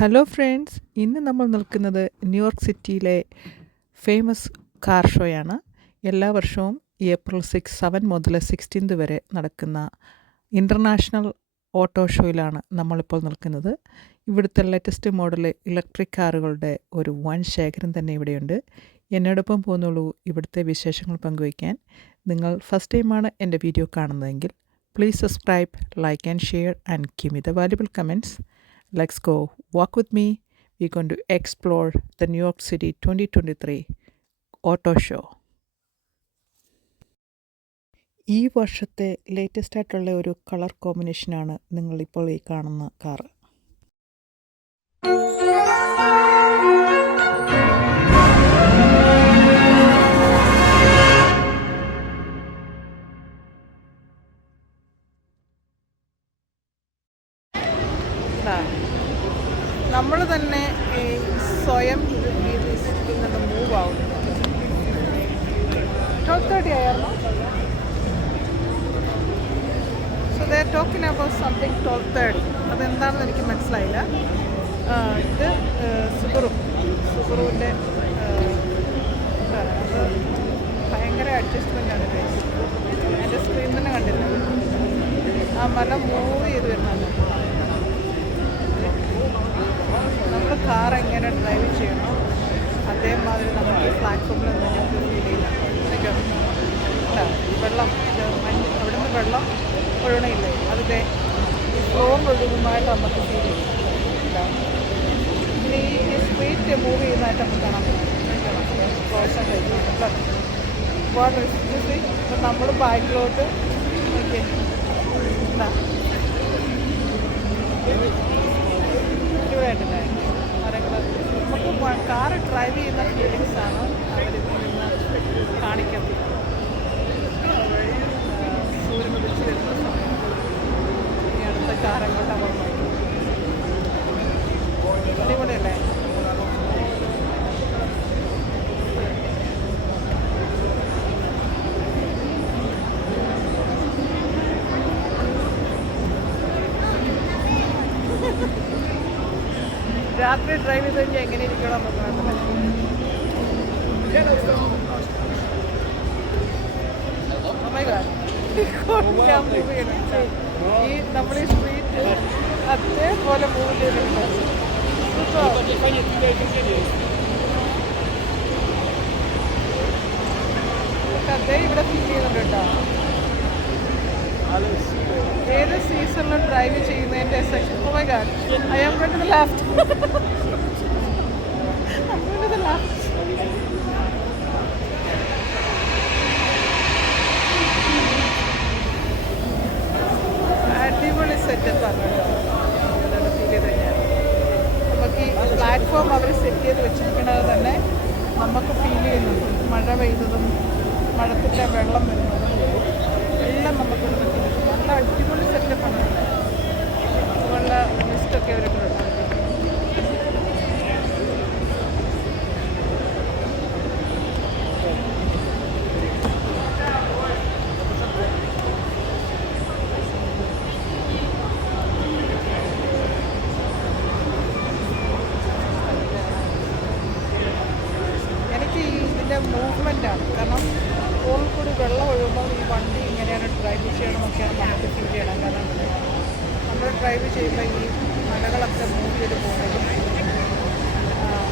Hello friends, ഇന്ന് നമ്മൾ നിൽക്കുന്നത് ന്യൂയോർക്ക് സിറ്റിയിലെ ഫേമസ് കാർ ഷോയാണ്. എല്ലാ വർഷവും ഏപ്രിൽ 7 മുതൽ 16 വരെ നടക്കുന്ന ഇൻ്റർനാഷണൽ ഓട്ടോ ഷോയിലാണ് നമ്മളിപ്പോൾ നിൽക്കുന്നത്. ഇവിടുത്തെ ലേറ്റസ്റ്റ് മോഡൽ ഇലക്ട്രിക് കാറുകളുടെ ഒരു വൻ ശേഖരം തന്നെ ഇവിടെയുണ്ട്. എന്നോടൊപ്പം പോന്നോളൂ ഇവിടുത്തെ വിശേഷങ്ങൾ പങ്കുവയ്ക്കാൻ. നിങ്ങൾ ഫസ്റ്റ് ടൈമാണ് എൻ്റെ വീഡിയോ കാണുന്നതെങ്കിൽ please subscribe, like and share and give me the valuable comments. Let's go. Walk with me. We're going to explore the New York City 2023 Auto Show. ഈ വർഷത്തെ ലേറ്റസ്റ്റ് ആയിട്ടുള്ള ഒരു കളർ കോമ്പിനേഷനാണ് നിങ്ങളിപ്പോൾ ഈ കാണുന്ന കാറ്. നമ്മൾ തന്നെ സ്വയം ഇതിൽ നിന്ന് മൂവ് ആവുന്നു. 12:30 ആയിരുന്നു. So they are talking about something 12:30. അതെന്താണെന്ന് എനിക്ക് മനസ്സിലായില്ല. ഇത് സുബറുവിൻ്റെ അത് ഭയങ്കര അഡ്ജസ്റ്റ്മെൻ്റാണ്. എൻ്റെ സ്ക്രീൻ തന്നെ കണ്ടില്ല. ആ മല മൂവ് ചെയ്ത് വരുന്നുണ്ട്. നമ്മൾ കാർ എങ്ങനെ ഡ്രൈവ് ചെയ്യണോ അതേമാതിരി നമുക്ക് ഈ പ്ലാറ്റ്ഫോമിൽ നിങ്ങൾക്ക് ഫീൽ ചെയ്യില്ല. വെള്ളം അവിടെ നിന്ന് വെള്ളം ഒഴുകണില്ലേ, അതിൻ്റെ ഈ ഫ്ലോർ ഒഴുകുന്നതായിട്ട് നമുക്ക് ഫീൽ ചെയ്യും. ഇനി ഈ സ്ട്രീറ്റ് മൂവ് ചെയ്യുന്നതായിട്ട് നമുക്ക് കാണാൻ പറ്റും. ക്ലോസ് ആയിട്ട് ഒരുപാട് ഇപ്പം നമ്മൾ ബാക്കിലോട്ട് എന്താ അടിപൊളിയായിട്ടില്ലേ മരങ്ങൾ. നമുക്ക് കാറ് ഡ്രൈവ് ചെയ്യുന്ന ഫീലിങ്സാണ് അവരിൽ നിന്ന് കാണിക്കുന്നത്. സൂര്യൻ ഉദിച്ച് വരുന്ന സമയം ഇനി അടുത്ത കാർ എങ്ങോട്ടാണ് പോകുന്നത്. അടിപൊളിയല്ലേ? രാത്രി ഡ്രൈവ് ചെയ്ത് കഴിഞ്ഞാൽ എങ്ങനെ ഇരിക്കണം നമുക്ക്. ഈ നമ്മൾ ഈ സ്ട്രീറ്റ് അതേപോലെ മൂവ് ചെയ്തിട്ടുണ്ട്. അതേ ഇവിടെ ഫീൽ ചെയ്യുന്നുണ്ട് കേട്ടോ. ഏത് സീസണിലും ഡ്രൈവ് ചെയ്യുന്നതിൻ്റെ section. Oh my God, I am going to the left. അടിപൊളി സെറ്റപ്പാണ് കേട്ടോ. ഫീൽ ചെയ്ത് കഴിഞ്ഞാൽ നമുക്ക് ഈ പ്ലാറ്റ്ഫോം അവർ സെറ്റ് ചെയ്ത് വെച്ചിരിക്കുന്നത് തന്നെ നമുക്ക് ഫീൽ ചെയ്യുന്നുണ്ട്. മഴ പെയ്തതും മഴത്തിൻ്റെ വെള്ളം വരുന്നതും എല്ലാം നമുക്ക് നല്ല അടിപൊളി സെറ്റപ്പാണ്. അതുപോലെ മിസ്റ്റൊക്കെ അവരിട്ടുണ്ട്. എനിക്ക് ഇതിൻ്റെ മൂവ്മെൻറ്റാണ്. കാരണം റോഡിൽ കൂടി വെള്ളം ഒഴുകുമ്പോൾ ഈ വണ്ടി ഇങ്ങനെയാണ് ഡ്രൈവ് ചെയ്യണമെന്നൊക്കെയാണ് നമുക്ക് ഫീൽ ചെയ്യണം. കാരണം നമ്മൾ ഡ്രൈവ് ചെയ്യുമ്പോൾ ഈ മലകളൊക്കെ മൂവ് ചെയ്ത് പോകുന്നതും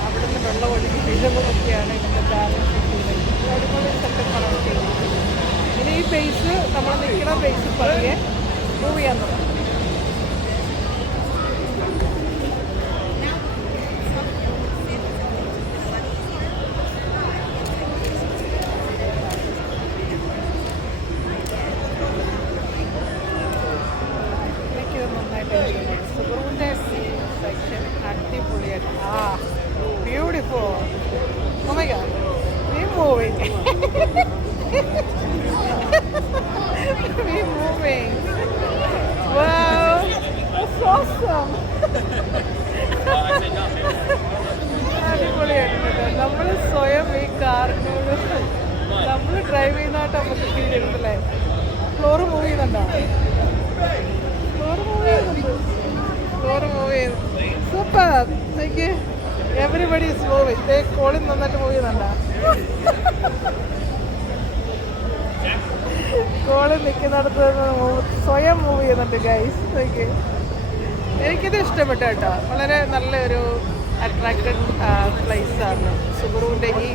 അവിടെ നിന്ന് വെള്ളം ഒഴുകി വീഴുന്നതൊക്കെയാണ് ഇതിൻ്റെ ബാലൻസ് ചെയ്യുന്നത്. അതുപോലെ സെറ്റപ്പാണ് നമുക്ക് ചെയ്യുന്നത്. ഇനി ഈ ബേസ് നമ്മൾ നിൽക്കുന്ന ബേസ് പതിയെ മൂവ് ചെയ്യാൻ തുടങ്ങും. സുബറുവിൻ്റെ സെക്ഷൻ അടിപൊളിയായിട്ട്. Beautiful. Oh my God, we moving we moving. Wow, that's awesome. അടിപൊളിയായിട്ടുണ്ട്. നമ്മൾ സ്വയം ഈ കാറിനോട് നമ്മൾ ഡ്രൈവ് ചെയ്യുന്നതായിട്ട് നമുക്ക് ഫീൽ ചെയ്യുന്നുണ്ടല്ലേ. ഫ്ലോറ് മൂവ് ചെയ്യുന്നുണ്ടോ? ഫ്ലോറ് മൂവ് ചെയ്യുന്നുണ്ട്. Super. എനിക്ക് എവരിബഡി ഈസ് മൂവിങ്. കോളിൽ നന്നായിട്ട് മൂവ് ചെയ്യുന്നുണ്ടോ? കോളിൽ നിൽക്കുന്നിടത്ത് സ്വയം മൂവ് ചെയ്യുന്നുണ്ട് ഗൈസ്. എനിക്കിത് ഇഷ്ടപ്പെട്ടു കേട്ടോ. വളരെ നല്ലൊരു അട്രാക്റ്റഡ് പ്ലേസാണ് സുബറുവിൻ്റെ ഈ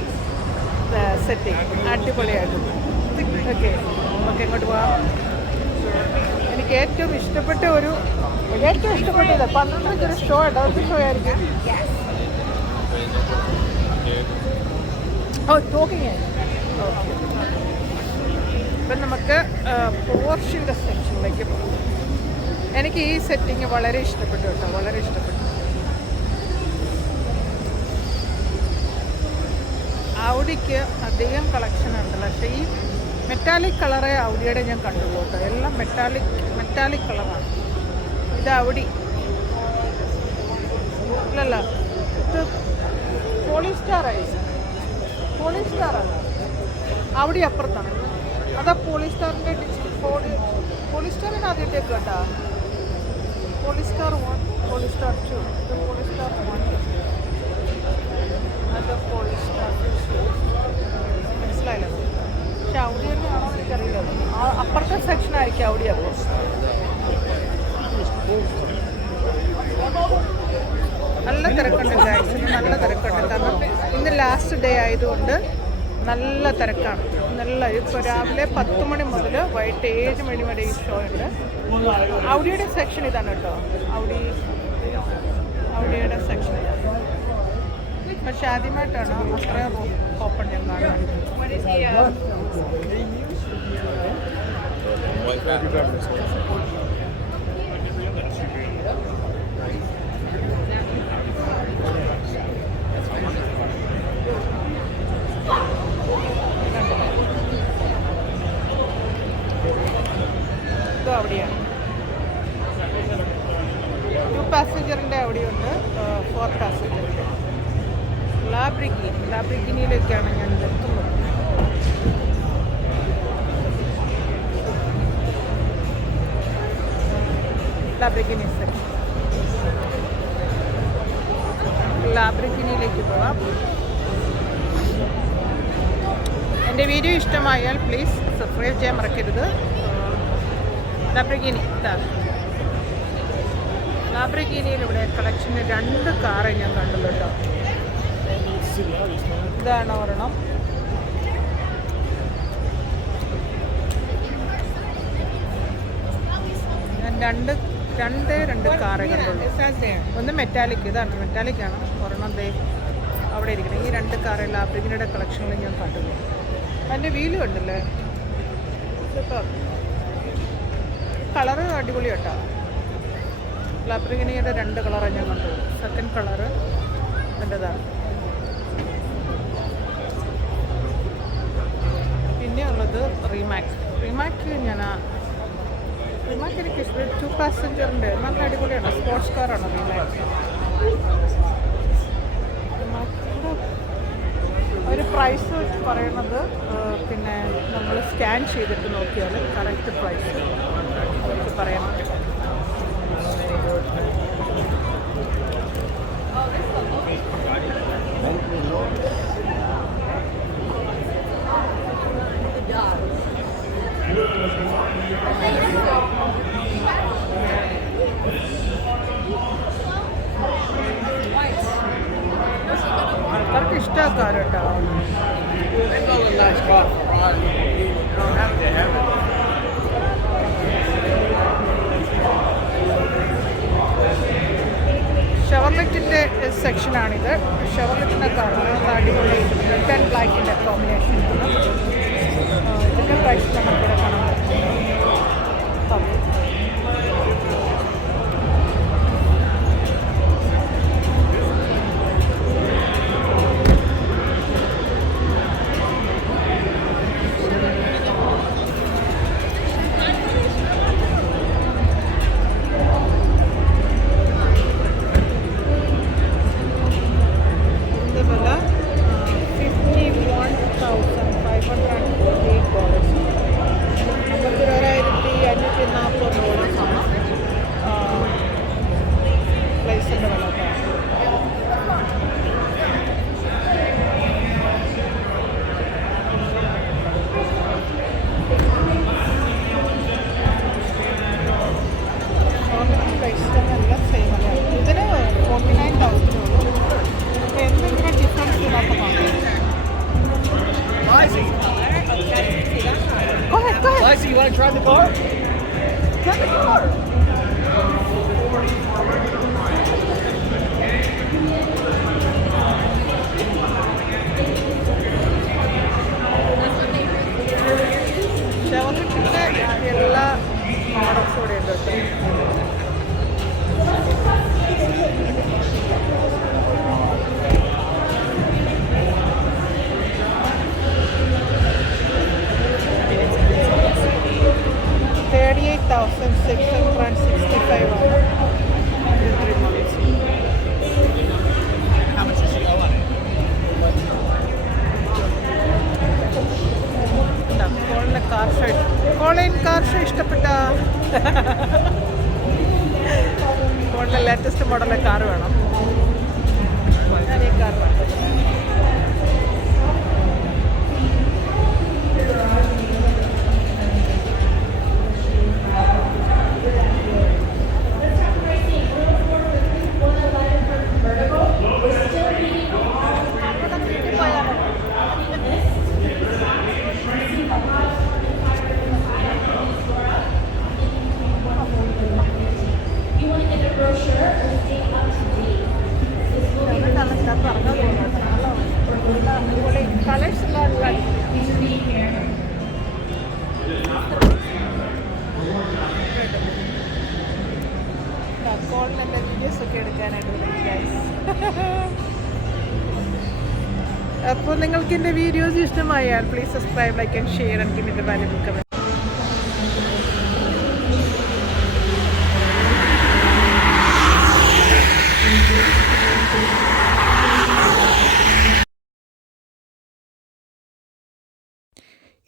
സെറ്റിങ്. അടിപൊളിയായിരുന്നു. ഓക്കെ, നമുക്ക് എങ്ങോട്ട് പോകാം? എനിക്ക് ഏറ്റവും ഇഷ്ടപ്പെട്ടത് 12 ഒരു ഷോ ഉണ്ട്. അതൊരു ഷോ ആയിരിക്കും. ടോക്കിങ്. ഓക്കെ, ഇപ്പം നമുക്ക് പോർഷിൻ്റെ സെക്ഷനിലേക്ക് പോകാം. എനിക്ക് ഈ സെറ്റിങ് വളരെ ഇഷ്ടപ്പെട്ടു കേട്ടോ, വളരെ ഇഷ്ടപ്പെട്ടു. ഔഡിക്ക് അധികം കളക്ഷൻ ഉണ്ടല്ലോ, പക്ഷേ ഈ മെറ്റാലിക് കളറേ ഔഡിയുടെ ഞാൻ കണ്ടുള്ളൂ കേട്ടോ. എല്ലാം മെറ്റാലിക് കളറാണ്. ഇത് ഔഡി അല്ലല്ല, ഇത് പോളിസ്റ്റാറാണ്. ഔഡി അപ്പുറത്താണ്. അതാ പോളിസ്റ്റാറിൻ്റെ പോളിസ്റ്റാറിന് ആദ്യത്തേക്ക് കേട്ടോ. പോളിസ്റ്റാർ 1, പോളിസ്റ്റാർ 2, ഇത് പോളിസ്റ്റാർ 1, അത് പോളിസ്റ്റാർ 2. മനസ്സിലായില്ല. പക്ഷെ ഔഡി തന്നെയാണോ എനിക്കറിയില്ല. അപ്പുറത്തെ സെക്ഷനായിരിക്കും ഔഡി. അപ്പോൾ നല്ല തിരക്കുണ്ട് ഗൈസ്, നല്ല തിരക്കുണ്ട്. കാരണം ഇന്ന് ലാസ്റ്റ് ഡേ ആയതുകൊണ്ട് നല്ല തിരക്കാണ്. ഇപ്പോൾ രാവിലെ 10 മണി മുതൽ വൈകിട്ട് 7 മണി വരെ ഈ ഷോ ഉണ്ട്. ഔഡിയുടെ സെക്ഷൻ ഇതാണ് കേട്ടോ. ഔഡിയുടെ സെക്ഷൻ ഇതാണ്. പക്ഷെ ആദ്യമായിട്ടാണ് അത്രയും ഓപ്പൺ ഞാൻ കാണുന്നത്. അവിടെയാണ് 2 പാസഞ്ചറിൻ്റെ അവിടെയുണ്ട്, 4 പാസഞ്ചറിൻ്റെ. ലാബ്രിഗിനിയിലേക്കാണ് ഞാൻ എത്തുന്നത്. ലാബ്രിഗിനിയിലേക്ക് പോവാം. എൻ്റെ വീഡിയോ ഇഷ്ടമായാൽ പ്ലീസ് സബ്സ്ക്രൈബ് ചെയ്യാൻ മറക്കരുത്. ലാബ്രിഗിനിയിലൂടെ കളക്ഷന് 2 കാറ് ഞാൻ കണ്ടുള്ളൂ കേട്ടോ. ഇതാണ് ഒരെണ്ണം. ഞാൻ രണ്ട് കാറ് കണ്ടുള്ളൂ. ഒന്ന് മെറ്റാലിക്, ഇതാണ് മെറ്റാലിക്കാണ്. ഒരെണ്ണം അവിടെ ഇരിക്കണം. ഈ 2 കാറ് ലാബ്രിഗിനിയുടെ കളക്ഷനിൽ ഞാൻ കണ്ടുള്ളൂ. അതിൻ്റെ വീലും ഉണ്ടല്ലേ, സൂപ്പർ. കളറ് അടിപൊളി കേട്ടോ. ലാബ്രിഗിനിയുടെ 2 കളറാണ് ഞാൻ കണ്ടു. സെക്കൻഡ് കളറ് എൻ്റെതാണ്. പിന്നെ ഉള്ളത് റീമാക്ക് എനിക്ക് ഇഷ്ടം. 2 പാസഞ്ചറിൻ്റെ നല്ല അടിപൊളിയാണ്. സ്പോർട്സ് കാറാണ് റീമാക്ക്. ഒരു പ്രൈസ് പറയണത് പിന്നെ നമ്മൾ സ്കാൻ ചെയ്തിട്ട് നോക്കിയാൽ കറക്റ്റ് പ്രൈസ് അവർക്ക് പറയാൻ പറ്റും. ആൾക്കാർക്ക് ഇഷ്ടമാക്കാറ് കേട്ടോ. ഷെവർലെറ്റിൻ്റെ സെക്ഷനാണിത്. ഷെവർലെറ്റിനെ കാണുന്നത് അടിപൊളി റെഡ് ആൻഡ് ബ്ലാക്കിൻ്റെ കോമ്പിനേഷനാണ്. ഇതിൻ്റെ പ്രൈസ് നമുക്കിവിടെ കാണാൻ പറ്റും. $51,548. കാർ വേണം. ഞാൻ ഈ കാർ വേണം. കോളിൻ്റെ വീഡിയോസൊക്കെ എടുക്കാനായിട്ട് അപ്പോൾ നിങ്ങൾക്ക് എൻ്റെ വീഡിയോസ് ഇഷ്ടമായാൽ please subscribe, like and share and give me the valuable comment.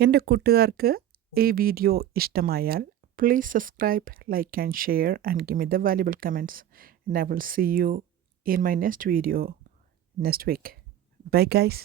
എൻ്റെ കൂട്ടുകാർക്ക് ഈ വീഡിയോ ഇഷ്ടമായാൽ please subscribe, like and share and give me the valuable comments, and I will see you in my next video next week. Bye guys.